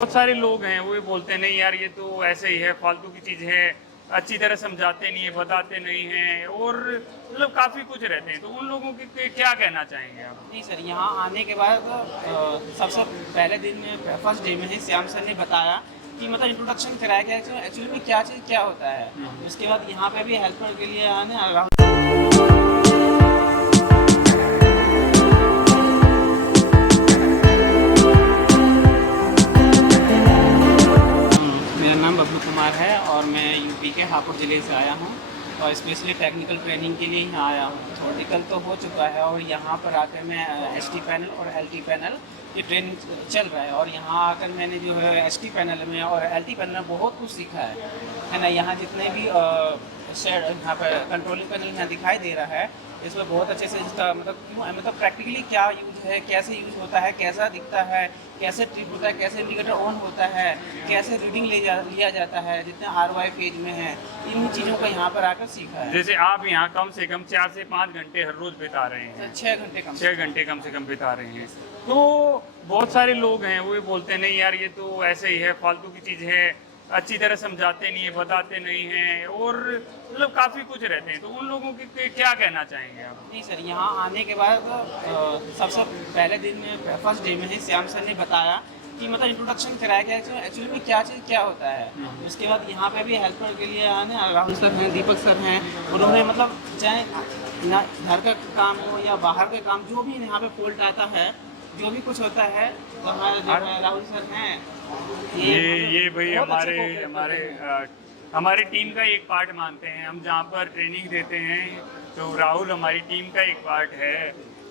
बहुत सारे लोग हैं वो ये बोलते हैं नहीं यार ये तो ऐसे ही है, फालतू की चीज़ है, अच्छी तरह समझाते नहीं है, बताते नहीं हैं और मतलब काफ़ी कुछ रहते हैं। तो उन लोगों के क्या कहना चाहेंगे आप? नहीं सर, यहाँ आने के बाद सबसे पहले दिन में फर्स्ट डे में ही श्याम सर ने बताया कि मतलब इंट्रोडक्शन कराया गया एक्चुअली में क्या चीज़ क्या होता है। उसके बाद यहाँ पे भी हेल्पर के लिए आने मेरा नाम बबलू कुमार है और मैं यूपी के हापुड़ ज़िले से आया हूँ और स्पेशली टेक्निकल ट्रेनिंग के लिए यहाँ आया हूँ। थ्योरेटिकल तो हो चुका है और यहाँ पर आकर मैं एसटी पैनल और एलटी पैनल की ट्रेनिंग चल रहा है और यहाँ आकर मैंने जो है एसटी पैनल में और एलटी पैनल में बहुत कुछ सीखा है ना। यहाँ जितने भी यहाँ पर कंट्रोलिंग पैनल यहाँ दिखाई दे रहा है, इसमें बहुत अच्छे से इसका मतलब प्रैक्टिकली क्या यूज है, कैसे यूज होता है, कैसा दिखता है, कैसे ट्रिप होता है, कैसे इंडिकेटर ऑन होता है, कैसे रीडिंग लिया जाता है, जितने आरवाई पेज में है, इन चीज़ों को यहाँ पर आकर सीखा है। जैसे आप यहाँ कम से कम 4 से 5 घंटे हर रोज बिता रहे हैं। 6 घंटे कम 6 घंटे कम से कम बिता रहे हैं। तो बहुत सारे लोग हैं वो ये बोलते हैं नहीं यार ये तो ऐसे ही है, फालतू की चीज़ है, अच्छी तरह समझाते नहीं है, बताते नहीं हैं और मतलब काफ़ी कुछ रहते हैं। तो उन लोगों के क्या कहना चाहेंगे आप? नहीं सर, यहाँ आने के बाद सबसे पहले दिन में फर्स्ट डे में ही श्याम सर ने बताया कि मतलब इंट्रोडक्शन कराया गया एक्चुअली में क्या चीज़ क्या होता है। उसके बाद यहाँ पे भी हेल्पर के लिए आने राहुल सर हैं, दीपक सर हैं, उन्होंने मतलब चाहे ना घर का काम हो या बाहर का काम, जो भी यहाँ पे फॉल्ट आता है, जो भी कुछ होता है, तो हमारे जो है राहुल सर हैं, ये भाई बहुत अच्छे हमारे cooperate हमारे करते हैं। हमारी टीम का एक पार्ट मानते हैं हम। जहाँ पर ट्रेनिंग देते हैं तो राहुल हमारी टीम का एक पार्ट है।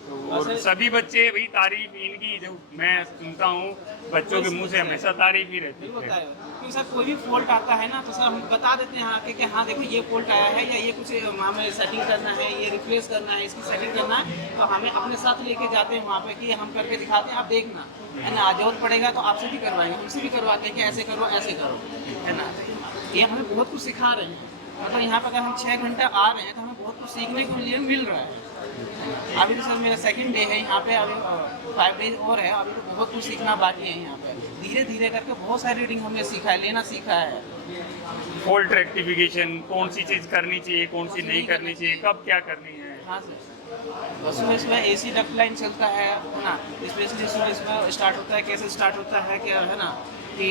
तो और सभी बच्चे भाई तारीफ इनकी जो मैं सुनता हूँ, बच्चों के मुंह से हमेशा तारीफ ही रहती होता है। है क्योंकि सर कोई भी फॉल्ट आता है ना, तो सर हम बता देते हैं आके कि हाँ देखो ये फॉल्ट आया है या ये कुछ हमें सेटिंग करना है, ये रिप्लेस करना है, इसकी सेटिंग करना है, तो हमें अपने साथ लेके जाते हैं वहाँ पे कि हम करके दिखाते हैं, आप देखना है ना। जरूरत पड़ेगा तो आपसे भी करवाएंगे, हमसे भी करवाते हैं कि ऐसे करो ऐसे करो, है ना। ये हमें बहुत कुछ सिखा रहे हैं। मतलब यहाँ पर अगर हम 6 घंटे आ रहे हैं तो हमें बहुत कुछ सीखने के लिए मिल रहा है। अभी तो सर मेरा सेकंड डे है यहाँ पे, अभी 5 डेज और है, अभी तो बहुत कुछ सीखना बाकी है। यहाँ पे धीरे धीरे करके बहुत सारी रीडिंग हमने सीखा है, लेना सीखा है। फॉल्ट रेक्टिफिकेशन, कौन सी चीज़ करनी चाहिए, कौन सी नहीं करनी चाहिए, कब क्या करनी है। हाँ सर, तो सुबह इसमें एसी डक्ट लाइन चलता है ना, स्पेशली सुबह इसमें स्टार्ट होता है, कैसे स्टार्ट होता है क्या है ना, कि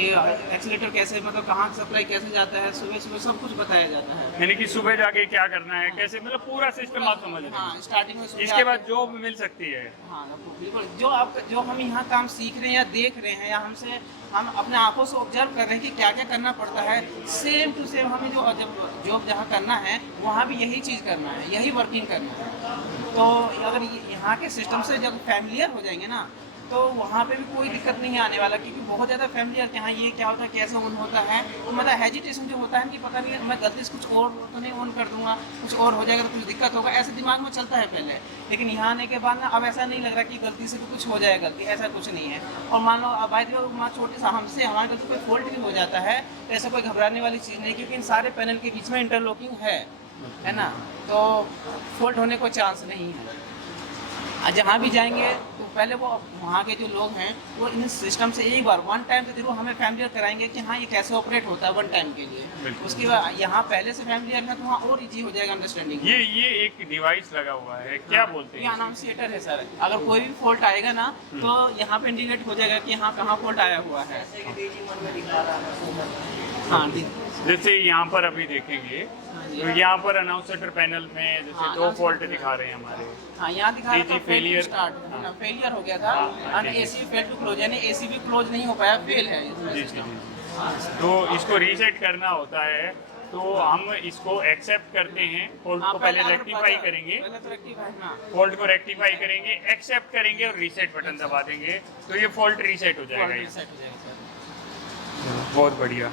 एक्सीलेटर कैसे मतलब कहाँ सप्लाई कैसे जाता है, सुबह सुबह सब कुछ बताया जाता है। यानी कि सुबह जाके क्या करना है, कैसे मतलब पूरा सिस्टम आप समझ रहे हाँ, हैं। स्टार्टिंग में इसके बाद जॉब मिल सकती है। हाँ बिल्कुल, जो हम यहाँ काम सीख रहे हैं या देख रहे हैं या हम अपने आंखों से ऑब्जर्व कर रहे हैं कि क्या क्या करना पड़ता है, सेम टू सेम हमें जब जॉब जहाँ करना है वहाँ भी यही चीज़ करना है, यही वर्किंग करना है। तो अगर यहाँ के सिस्टम से जब फैमिलियर हो जाएंगे ना, तो वहाँ पे भी कोई दिक्कत नहीं आने वाला, क्योंकि बहुत ज़्यादा फैमिलियर कि हाँ ये क्या होता है, कैसे ऑन होता है। तो मतलब हेजिटेशन जो होता है कि पता नहीं मैं गलती से कुछ और तो नहीं ऑन कर दूंगा, कुछ और हो जाएगा तो कुछ दिक्कत होगा, ऐसे दिमाग में चलता है पहले। लेकिन यहाँ आने के बाद ना अब ऐसा नहीं लग रहा कि गलती से भी कुछ हो जाए, गलती ऐसा कुछ नहीं है। और मान लो अब बाई मान छोटे सा हमसे हमारी गलती कोई फॉल्ट भी हो जाता है, तो ऐसा कोई घबराने वाली चीज़ नहीं, क्योंकि इन सारे पैनल के बीच में इंटरलॉकिंग है ना, तो फॉल्ट होने को चांस नहीं है। जहाँ भी जाएंगे तो पहले वो वहाँ के जो लोग हैं वो इन सिस्टम से एक बार वन टाइम तो जरूर हमें फैमिलियर कराएंगे कि हाँ ये कैसे ऑपरेट होता है वन टाइम के लिए। उसके बाद यहाँ पहले से फैमिलियर है तो वहाँ और इजी हो जाएगा अंडरस्टैंडिंग। ये एक डिवाइस लगा हुआ है, क्या बोलते ये हैं? अनाउंसिएटर है सर, अगर कोई भी फॉल्ट आएगा ना तो यहाँ पे इंडिकेट हो जाएगा कि हाँ कहाँ फॉल्ट आया हुआ है। हाँ जैसे यहाँ पर अभी देखेंगे तो यहाँ पर अनाउंसर पैनल में जैसे 2 फॉल्ट दिखा रहे हैं हमारे। हाँ, यहाँ दिखा रहा था failure, फेलियर हो गया था और एसी फेल टू क्लोज, यानी एसी भी क्लोज नहीं हो पाया, फेल है जी जी। तो इसको रीसेट करना होता है, तो हम इसको एक्सेप्ट करते हैं, फॉल्ट को पहले रेक्टिफाई करेंगे, फॉल्ट को रेक्टिफाई करेंगे, एक्सेप्ट करेंगे और रीसेट बटन दबा देंगे तो ये फॉल्ट रीसेट हो जाएगा। रीसेट हो जाएगा सर। बहुत बढ़िया।